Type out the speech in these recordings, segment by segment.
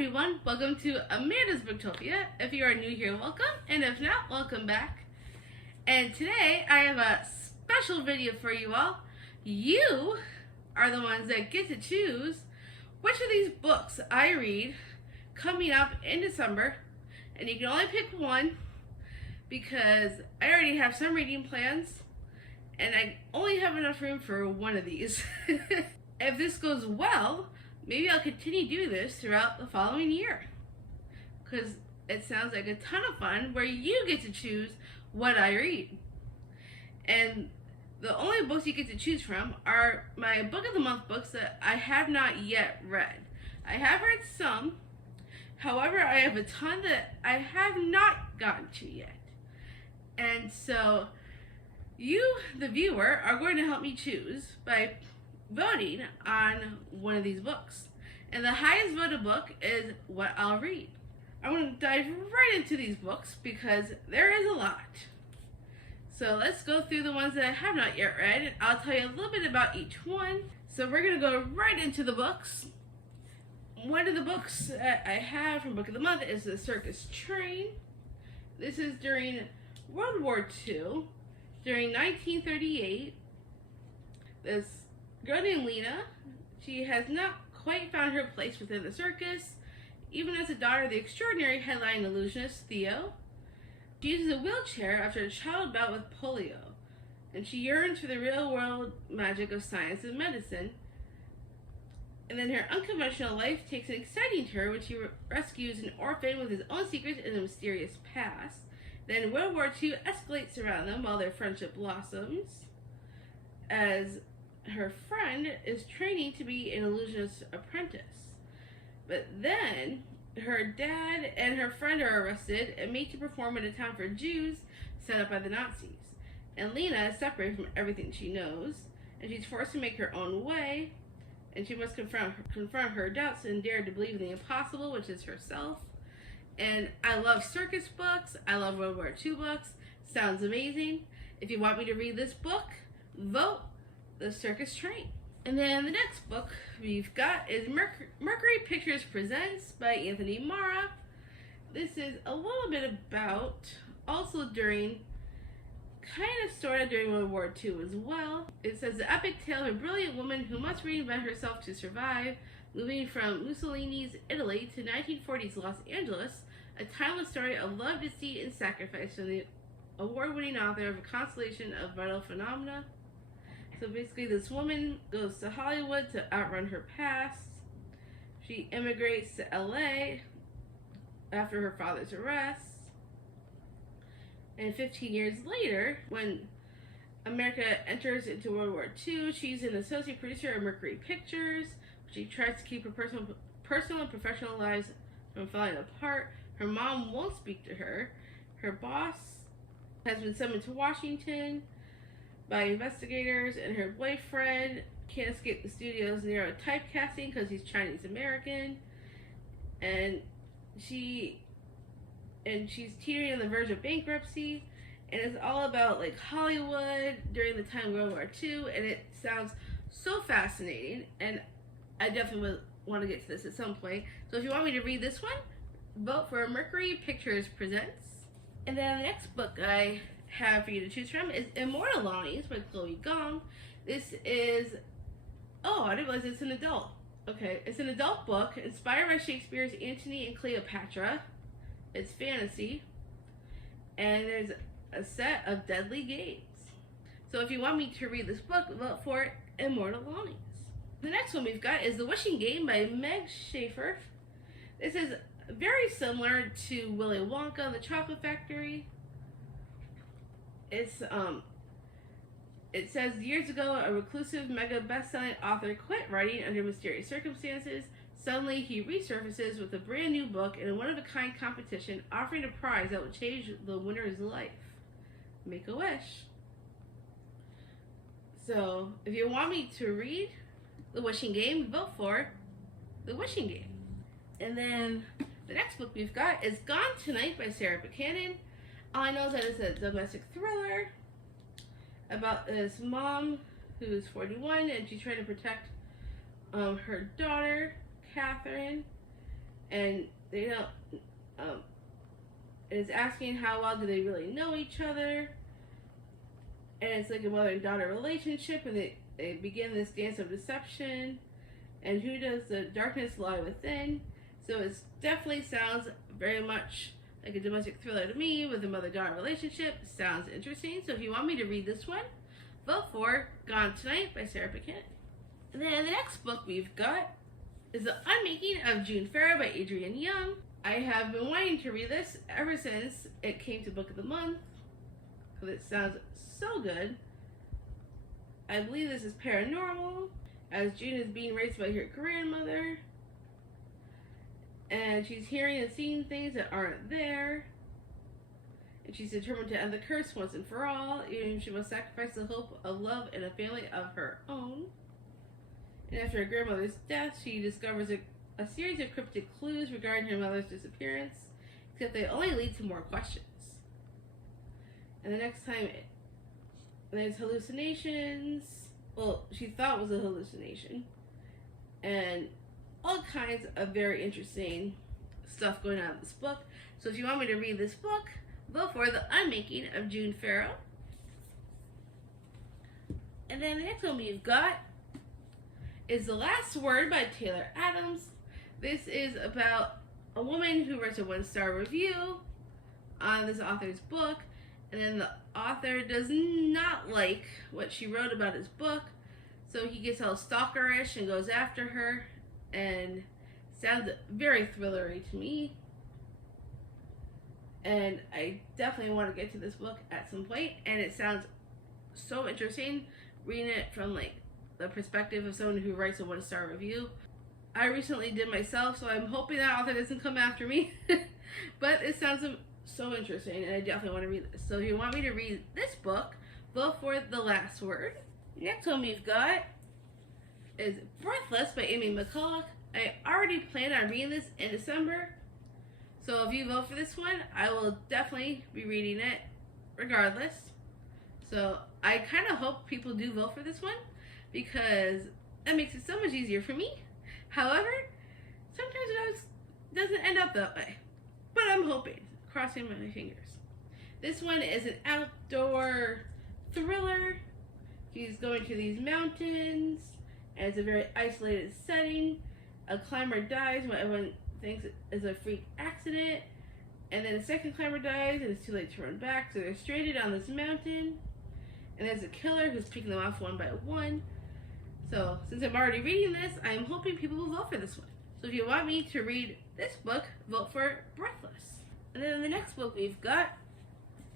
everyone, welcome to Amanda's Booktopia. If you are new here, welcome, and if not, welcome back. And today I have a special video for you all. You are the ones that get to choose which of these books I read coming up in December, and you can only pick one because I already have some reading plans and I only have enough room for one of these. If this goes well, maybe I'll continue to do this throughout the following year, because it sounds like a ton of fun where you get to choose what I read. And the only books you get to choose from are my Book of the Month books that I have not yet read. I have read some, however I have a ton that I have not gotten to yet. And so you, the viewer, are going to help me choose by voting on one of these books. And the highest voted book is what I'll read. I want to dive right into these books because there is a lot. So let's go through the ones that I have not yet read, and I'll tell you a little bit about each one. So we're going to go right into the books. One of the books that I have from Book of the Month is The Circus Train. This is during World War II, during 1938. This girl named Lena, she has not quite found her place within the circus, even as a daughter of the extraordinary headline illusionist Theo. She uses a wheelchair after a childhood bout with polio, and she yearns for the real-world magic of science and medicine. And then her unconventional life takes an exciting turn when she rescues an orphan with his own secrets and a mysterious past. Then World War II escalates around them while their friendship blossoms, as her friend is training to be an illusionist apprentice. But then her dad and her friend are arrested and made to perform in a town for Jews set up by the Nazis. And Lena is separated from everything she knows, and she's forced to make her own way, and she must confront her doubts and dare to believe in the impossible, which is herself. And I love circus books. I love World War II books. Sounds amazing. If you want me to read this book, vote The Circus Train. And then the next book we've got is Mercury Pictures Presents by Anthony Mara. This is a little bit about, also during, sort of during World War II as well. It says the epic tale of a brilliant woman who must reinvent herself to survive, moving from Mussolini's Italy to 1940s Los Angeles, a timeless story of love, deceit, and sacrifice from the award-winning author of A Constellation of Vital Phenomena. So basically this woman goes to Hollywood to outrun her past. She immigrates to LA after her father's arrest. And 15 years later, when America enters into World War II, she's an associate producer of Mercury Pictures. She tries to keep her personal and professional lives from falling apart. Her mom won't speak to her. Her boss has been summoned to Washington by investigators, and her boyfriend can't escape the studio's narrow typecasting because he's Chinese American, and she's teetering on the verge of bankruptcy. And it's all about like Hollywood during the time of World War II, and it sounds so fascinating, and I definitely would want to get to this at some point. So if you want me to read this one, vote for Mercury Pictures Presents. And then the next book I have for you to choose from is Immortal Lones by Chloe Gong. This is, oh, I didn't realize it's an adult. Okay, it's an adult book inspired by Shakespeare's Antony and Cleopatra. It's fantasy, and there's a set of deadly games. So if you want me to read this book, vote for Immortal Lones. The next one we've got is The Wishing Game by Meg Schaefer. This is very similar to Willy Wonka and the Chocolate Factory. It says years ago, a reclusive mega best-selling author quit writing under mysterious circumstances. Suddenly, he resurfaces with a brand new book in a one-of-a-kind competition, offering a prize that will change the winner's life. Make a wish. So, if you want me to read The Wishing Game, vote for The Wishing Game. And then the next book we've got is Gone Tonight by Sarah Buchanan. All I know is that it's a domestic thriller about this mom who's 41 and she's trying to protect her daughter, Catherine, and they don't. It's asking how well do they really know each other, and it's like a mother and daughter relationship, and they begin this dance of deception, and who does the darkness lie within. So it definitely sounds very much like a domestic thriller to me with a mother-daughter relationship. Sounds interesting. So if you want me to read this one, vote for Gone Tonight by Sarah Buchanan. And then the next book we've got is The Unmaking of June by Adrienne Young. I have been wanting to read this ever since it came to Book of the Month, because it sounds so good. I believe this is paranormal, as June is being raised by her grandmother, and she's hearing and seeing things that aren't there, and she's determined to end the curse once and for all, even if she must sacrifice the hope of love and a family of her own. And after her grandmother's death, she discovers a series of cryptic clues regarding her mother's disappearance, except they only lead to more questions. And the next time, there's hallucinations. Well, she thought it was a hallucination. And all kinds of very interesting stuff going on in this book. So if you want me to read this book, vote for The Unmaking of June. And then the next one we've got is The Last Word by Taylor Adams. This is about a woman who writes a 1-star review on this author's book, and then the author does not like what she wrote about his book, so he gets all stalkerish and goes after her, and sounds very thrillery to me. And I definitely want to get to this book at some point, and it sounds so interesting reading it from like the perspective of someone who writes a 1-star review. I recently did myself, so I'm hoping that author doesn't come after me. But it sounds so interesting, and I definitely want to read this. So if you want me to read this book, vote for The Last Word. Next one we've got is Breathless by Amy McCulloch. I already plan on reading this in December, so if you vote for this one, I will definitely be reading it regardless. So I kind of hope people do vote for this one, because that makes it so much easier for me. However, sometimes it doesn't end up that way. But I'm hoping, crossing my fingers. This one is an outdoor thriller. He's going to these mountains, and it's a very isolated setting. A climber dies when everyone thinks it's a freak accident, and then a second climber dies, and it's too late to run back, so they're stranded on this mountain, and there's a killer who's picking them off one by one. So, since I'm already reading this, I'm hoping people will vote for this one. So if you want me to read this book, vote for Breathless. And then the next book we've got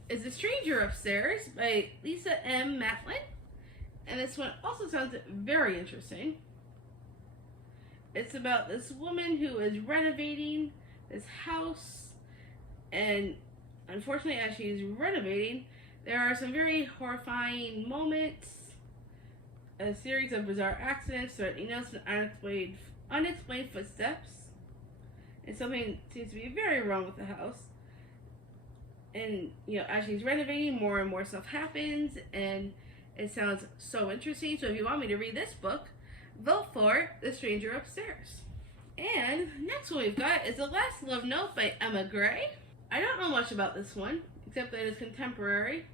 is The Stranger Upstairs by Lisa M. Matlin. And this one also sounds very interesting. It's about this woman who is renovating this house, and unfortunately as she's renovating, there are some very horrifying moments, a series of bizarre accidents threatening us and unexplained footsteps, and something seems to be very wrong with the house. And as she's renovating, more and more stuff happens, and it sounds so interesting. So if you want me to read this book, vote for The Stranger Upstairs. And next one we've got is The Last Love Note by Emma Gray. I don't know much about this one, except that it's contemporary.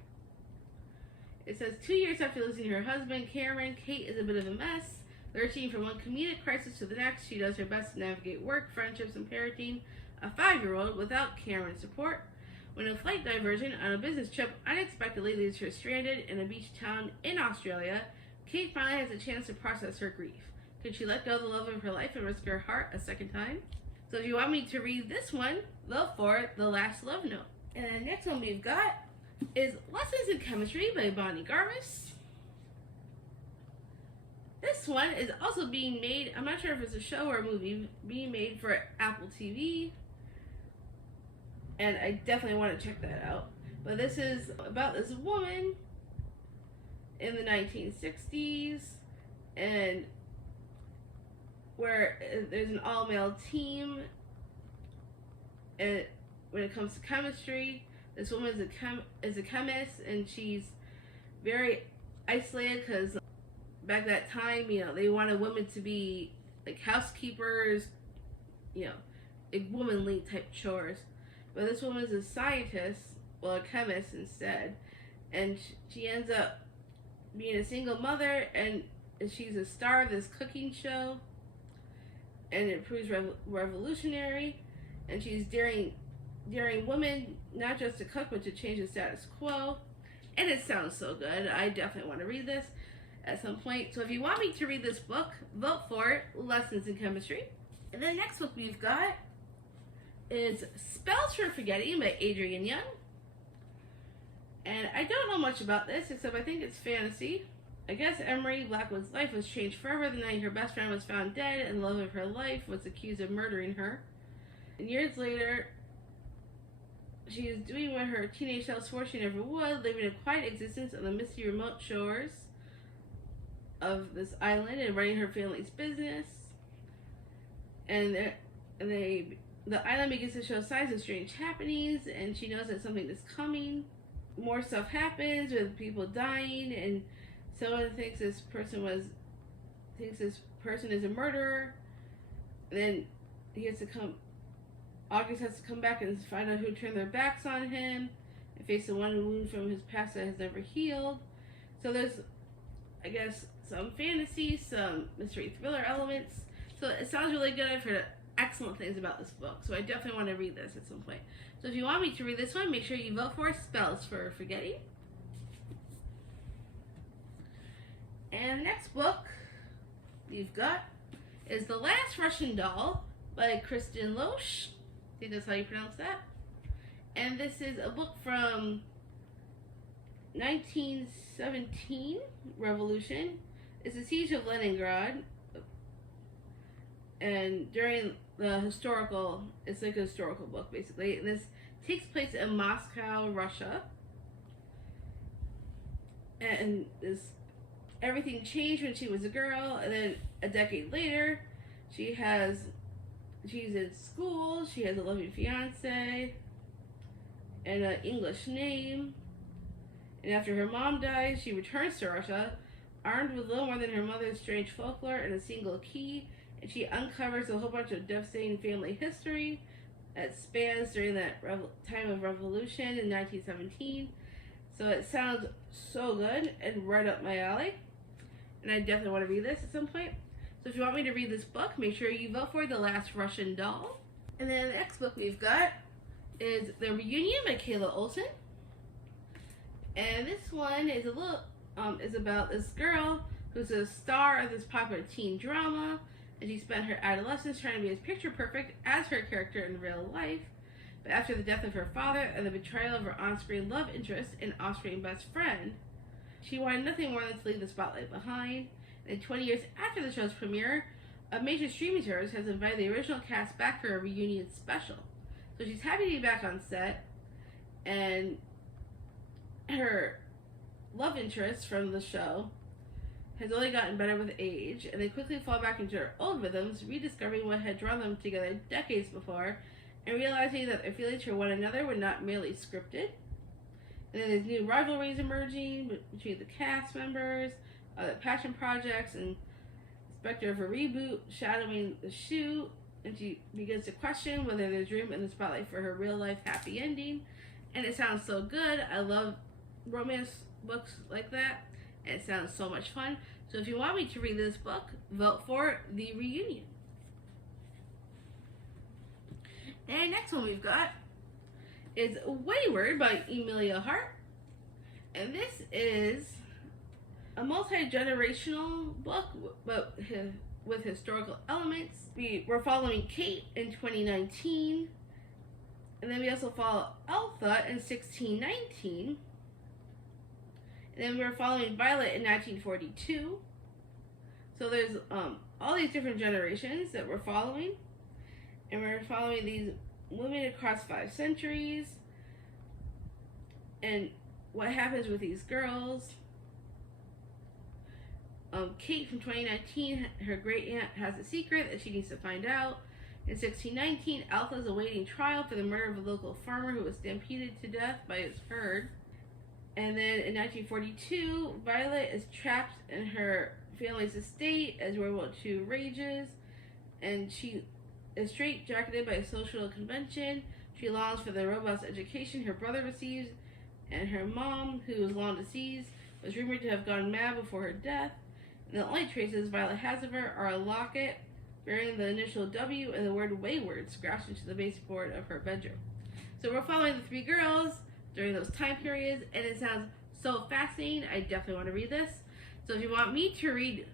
It says 2 years after losing her husband, Cameron, Kate is a bit of a mess. Lurching from one comedic crisis to the next, she does her best to navigate work, friendships, and parenting a 5-year-old without Cameron's support. When a flight diversion on a business trip unexpectedly leaves her stranded in a beach town in Australia, Kate finally has a chance to process her grief. Could she let go of the love of her life and risk her heart a second time? So if you want me to read this one, vote for The Last Love Note. And the next one we've got is Lessons in Chemistry by Bonnie Garvis. This one is also being made, I'm not sure if it's a show or a movie, being made for Apple TV. And I definitely want to check that out. But this is about this woman in the 1960s, and where there's an all-male team, and when it comes to chemistry, this woman is a chemist, and she's very isolated because back that time, they wanted women to be like housekeepers, like womanly type chores. But this woman is a scientist, well, a chemist instead, and she ends up being a single mother, and she's a star of this cooking show, and it proves revolutionary, and she's daring women not just to cook but to change the status quo, and it sounds so good. I definitely want to read this at some point. So if you want me to read this book, vote for it, Lessons in Chemistry. And the next book we've got is Spells for Forgetting by Adrienne Young. And I don't know much about this, except I think it's fantasy. I guess Emery Blackwood's life was changed forever the night her best friend was found dead and the love of her life was accused of murdering her. And years later, she is doing what her teenage self swore she never would, living a quiet existence on the misty remote shores of this island and running her family's business. And the island begins to show signs of strange happenings, and she knows that something is coming. More stuff happens with people dying, and someone thinks this person is a murderer. And then August has to come back and find out who turned their backs on him and face the one wound from his past that has never healed. So there's, I guess, some fantasy, some mystery thriller elements. So it sounds really good. I've heard excellent things about this book, so I definitely want to read this at some point. So if you want me to read this one, make sure you vote for Spells for Forgetting. And the next book you've got is The Last Russian Doll by Kristen Loesch. I think that's how you pronounce that. And this is a book from 1917 Revolution. It's the Siege of Leningrad. And during the historical, it's like a historical book basically. And this takes place in Moscow, Russia. And everything changed when she was a girl, and then a decade later, she's in school, she has a loving fiance, and an English name. And after her mom dies, she returns to Russia, armed with little more than her mother's strange folklore and a single key, and she uncovers a whole bunch of devastating family history that spans during that time of revolution in 1917. So it sounds so good and right up my alley, and I definitely want to read this at some point. So if you want me to read this book, make sure you vote for The Last Russian Doll. And then the next book we've got is The Reunion by Kayla Olson. And this one is is about this girl who's a star of this popular teen drama, and she spent her adolescence trying to be as picture perfect as her character in real life. But after the death of her father and the betrayal of her on-screen love interest and off-screen best friend, she wanted nothing more than to leave the spotlight behind. And 20 years after the show's premiere, a major streaming service has invited the original cast back for a reunion special. So she's happy to be back on set, and her love interest from the show has only gotten better with age, and they quickly fall back into their old rhythms, rediscovering what had drawn them together decades before, and realizing that their feelings for one another were not merely scripted. And then there's new rivalries emerging between the cast members, other passion projects, and the specter of a reboot shadowing the shoot, and she begins to question whether there's room in the spotlight for her real-life happy ending. And it sounds so good. I love romance books like that, and it sounds so much fun. So if you want me to read this book, vote for The Reunion. And next one we've got is Wayward by Emilia Hart. And this is a multi-generational book, but with historical elements. We're following Kate in 2019, and then we also follow Alpha in 1619, and then we're following Violet in 1942. So there's all these different generations that we're following, and we're following these women across 5 centuries, and what happens with these girls. Kate from 2019, her great aunt has a secret that she needs to find out. In 1619, Alpha is awaiting trial for the murder of a local farmer who was stampeded to death by his herd. And then in 1942, Violet is trapped in her family's estate as World War II rages, and she is straight-jacketed by a social convention. She longs for the robust education her brother receives, and her mom, who is long deceased, was rumored to have gone mad before her death. And the only traces Violet has of her are a locket bearing the initial W and the word Wayward scratched into the baseboard of her bedroom. So we're following the three girls during those time periods, and it sounds so fascinating. I definitely want to read this. So if you want me to read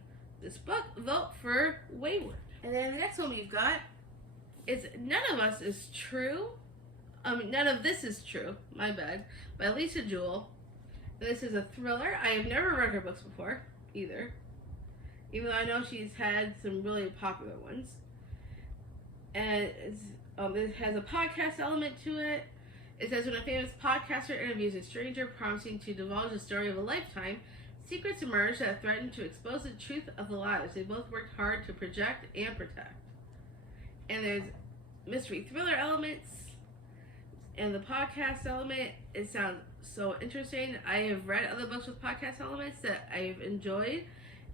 this book, vote for Wayward. And then the next one we've got is None of Us is True. None of This is True, my bad, by Lisa Jewell. And this is a thriller. I have never read her books before, either. Even though I know she's had some really popular ones. And it has a podcast element to it. It says, when a famous podcaster interviews a stranger promising to divulge the story of a lifetime, secrets emerge that threaten to expose the truth of the lives they both worked hard to project and protect. And there's mystery thriller elements. And the podcast element, it sounds so interesting. I have read other books with podcast elements that I've enjoyed.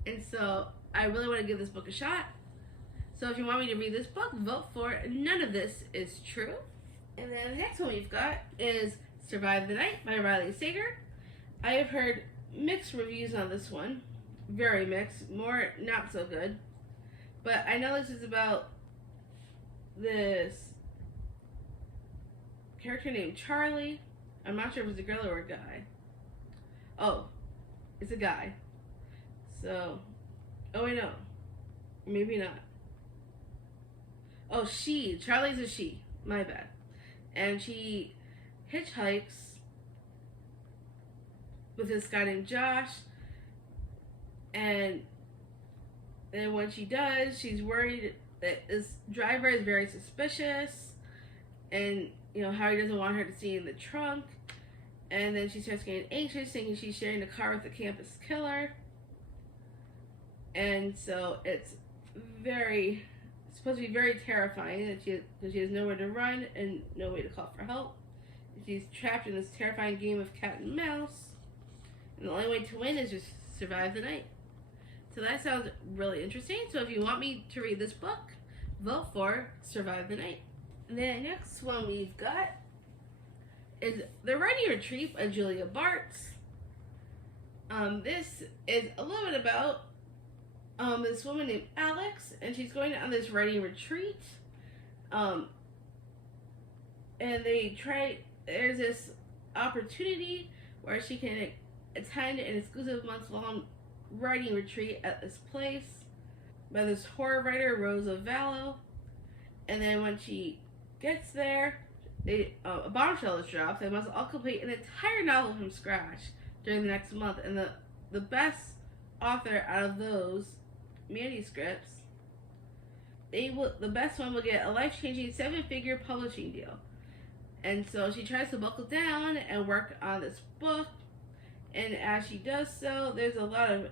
And so I really want to give this book a shot. So if you want me to read this book, vote for None of This is True. And then the next one we've got is Survive the Night by Riley Sager. I have heard mixed reviews on this one. Very mixed. More not so good. But I know this is about this character named Charlie. I'm not sure if it's a girl or a guy. Oh, it's a guy. So, oh wait, no. Maybe not. Oh, she. Charlie's a she. My bad. And she hitchhikes with this guy named Josh. And then when she does, she's worried that this driver is very suspicious. And, you know, Harry doesn't want her to see in the trunk. And then she starts getting anxious, thinking she's sharing the car with the campus killer. And so it's supposed to be very terrifying that she has nowhere to run and no way to call for help. She's trapped in this terrifying game of cat and mouse. And the only way to win is just survive the night. So that sounds really interesting. So if you want me to read this book, vote for Survive the Night. And then the next one we've got is The Writing Retreat by Julia Bartz. This is a little bit about this woman named Alex, and she's going on this writing retreat. And there's this opportunity where she can attend an exclusive months-long writing retreat at this place by this horror writer, Rosa Vallow. And then when she gets there, a bombshell is dropped. They must all complete an entire novel from scratch during the next month. And the best author out of those manuscripts, the best one will get a life-changing 7-figure publishing deal. And so she tries to buckle down and work on this book. And as she does so, there's a lot of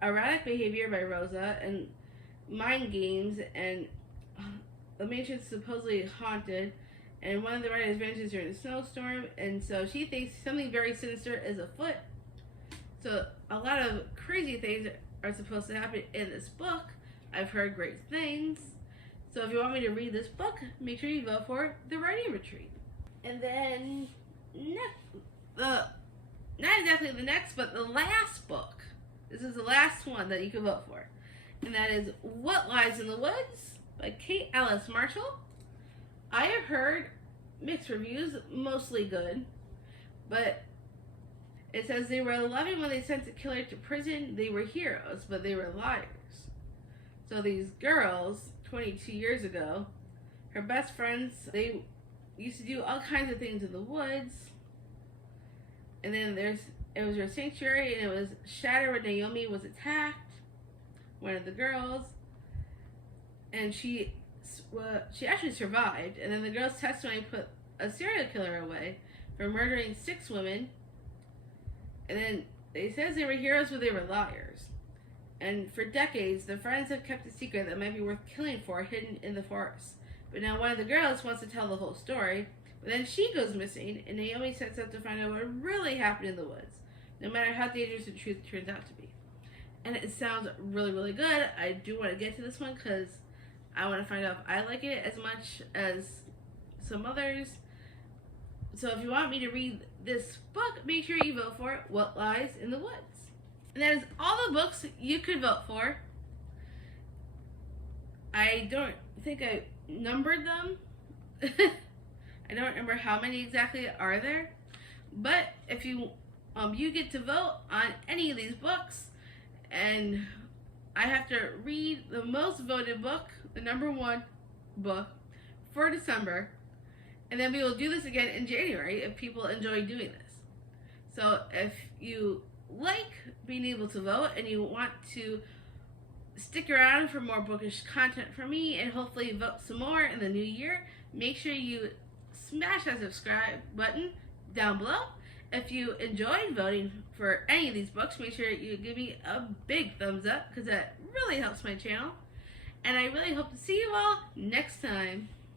erratic behavior by Rosa and mind games, and the mansion's supposedly haunted, and one of the writers vanishes during a snowstorm, and so she thinks something very sinister is afoot. So a lot of crazy things are supposed to happen in this book. I've heard great things. So if you want me to read this book, make sure you vote for The Writing Retreat. And then, not exactly the next, but the last book. This is the last one that you can vote for. And that is What Lies in the Woods by Kate Alice Marshall. I have heard mixed reviews, mostly good. But it says they were loving when they sent the killer to prison. They were heroes, but they were liars. So these girls, 22 years ago, her best friends, they used to do all kinds of things in the woods. And then it was her sanctuary, and it was shattered when Naomi was attacked, one of the girls. And she actually survived. And then the girl's testimony put a serial killer away for murdering 6 women. And then it says they were heroes, but they were liars. And for decades, the friends have kept a secret that might be worth killing for hidden in the forest. But now one of the girls wants to tell the whole story, but then she goes missing, and Naomi sets out to find out what really happened in the woods, no matter how dangerous the truth turns out to be. And it sounds really, really good. I do want to get to this one because I want to find out if I like it as much as some others. So if you want me to read this book, make sure you vote for it, What Lies in the Woods. And that is all the books you could vote for. I don't think I numbered them. I don't remember how many exactly are there. But if you you get to vote on any of these books, and I have to read the most voted book, the number one book, for December. And then we will do this again in January if people enjoy doing this. So if you like being able to vote and you want to stick around for more bookish content from me and hopefully vote some more in the new year, make sure you smash that subscribe button down below. If you enjoyed voting for any of these books, make sure you give me a big thumbs up because that really helps my channel. And I really hope to see you all next time.